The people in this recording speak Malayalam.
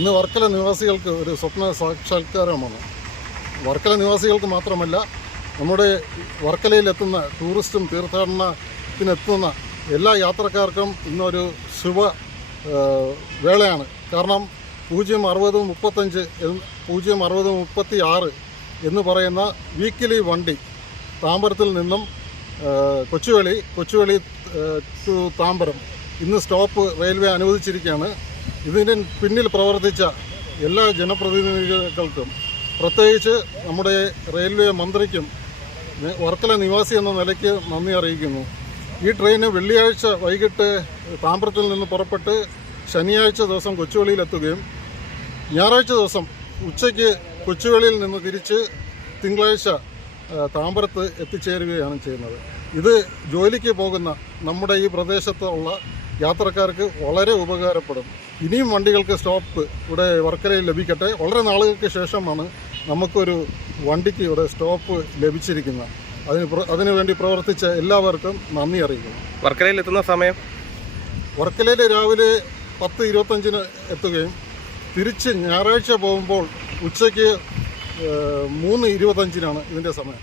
ഇന്ന് വർക്കല നിവാസികൾക്ക് ഒരു സ്വപ്ന സാക്ഷാത്കാരമാണ്. വർക്കല നിവാസികൾക്ക് മാത്രമല്ല നമ്മുടെ വർക്കലയിലെത്തുന്ന ടൂറിസ്റ്റും തീർത്ഥാടനത്തിനെത്തുന്ന എല്ലാ യാത്രക്കാർക്കും ഇന്നൊരു ശുഭ വേളയാണ്. കാരണം പൂജ്യം അറുപത് മുപ്പത്തഞ്ച് പൂജ്യം അറുപത് മുപ്പത്തി ആറ് എന്ന് പറയുന്ന വീക്കിലി വണ്ടി താമ്പരത്തിൽ നിന്നും കൊച്ചുവേളി കൊച്ചുവേളി ടു താമ്പരം. ഇന്ന് സ്റ്റോപ്പ് റെയിൽവേ അനുവദിച്ചിരിക്കുകയാണ്. ഇതിന് പിന്നിൽ പ്രവർത്തിച്ച എല്ലാ ജനപ്രതിനിധികൾക്കും പ്രത്യേകിച്ച് നമ്മുടെ റെയിൽവേ മന്ത്രിക്കും വർക്കല നിവാസി എന്ന നിലയ്ക്ക് നന്ദി അറിയിക്കുന്നു. ഈ ട്രെയിന് വെള്ളിയാഴ്ച വൈകിട്ട് താമ്പ്രത്തിൽ നിന്ന് പുറപ്പെട്ട് ശനിയാഴ്ച ദിവസം കൊച്ചുവേളിയിലെത്തുകയും ഞായറാഴ്ച ദിവസം ഉച്ചയ്ക്ക് കൊച്ചുവേളിയിൽ നിന്ന് തിരിച്ച് തിങ്കളാഴ്ച താമ്പരത്ത് എത്തിച്ചേരുകയാണ് ചെയ്യുന്നത്. ഇത് ജോലിക്ക് പോകുന്ന നമ്മുടെ ഈ പ്രദേശത്തുള്ള യാത്രക്കാർക്ക് വളരെ ഉപകാരപ്പെടും. ഇനിയും വണ്ടികൾക്ക് സ്റ്റോപ്പ് ഇവിടെ വർക്കലയിൽ ലഭിക്കട്ടെ. വളരെ നാളുകൾക്ക് ശേഷമാണ് നമുക്കൊരു വണ്ടിക്ക് ഇവിടെ സ്റ്റോപ്പ് ലഭിച്ചിരിക്കുന്നത്. അതിന് അതിനുവേണ്ടി പ്രവർത്തിച്ച എല്ലാവർക്കും നന്ദി അറിയിക്കുന്നു. വർക്കലയിൽ എത്തുന്ന സമയം? വർക്കലയിൽ രാവിലെ പത്ത് ഇരുപത്തഞ്ചിന് എത്തുകയും തിരിച്ച് ഞായറാഴ്ച പോകുമ്പോൾ ഉച്ചയ്ക്ക് മൂന്ന് ഇരുപത്തഞ്ചിനാണ് ഇതിന്റെ സമയം.